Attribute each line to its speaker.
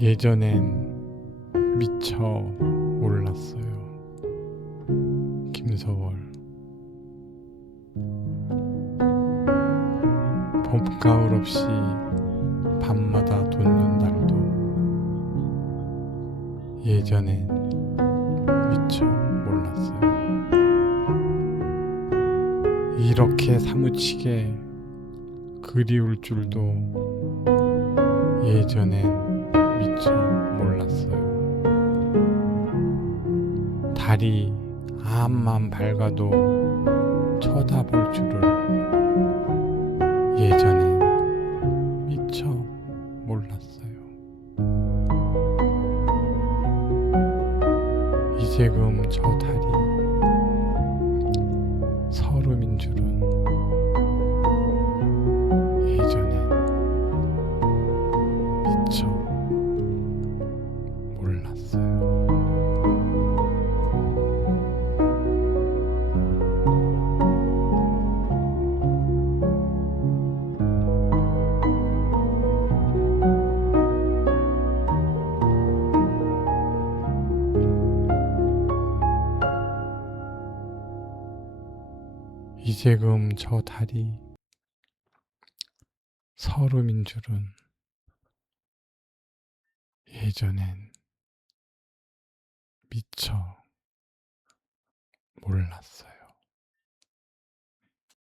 Speaker 1: 예전엔 미처 몰랐어요. 김서월 봄가을 없이 밤마다 돋는 달도 예전엔 미처 몰랐어요. 이렇게 사무치게 그리울 줄도 예전엔 미처 몰랐어요. 달이 암만 밝아도 쳐다볼 줄을 예전엔 미처 몰랐어요. 이제금 저 달이 몰랐어요. 이제금 저 달이 서름인 줄은 예전엔 미처 몰랐어요.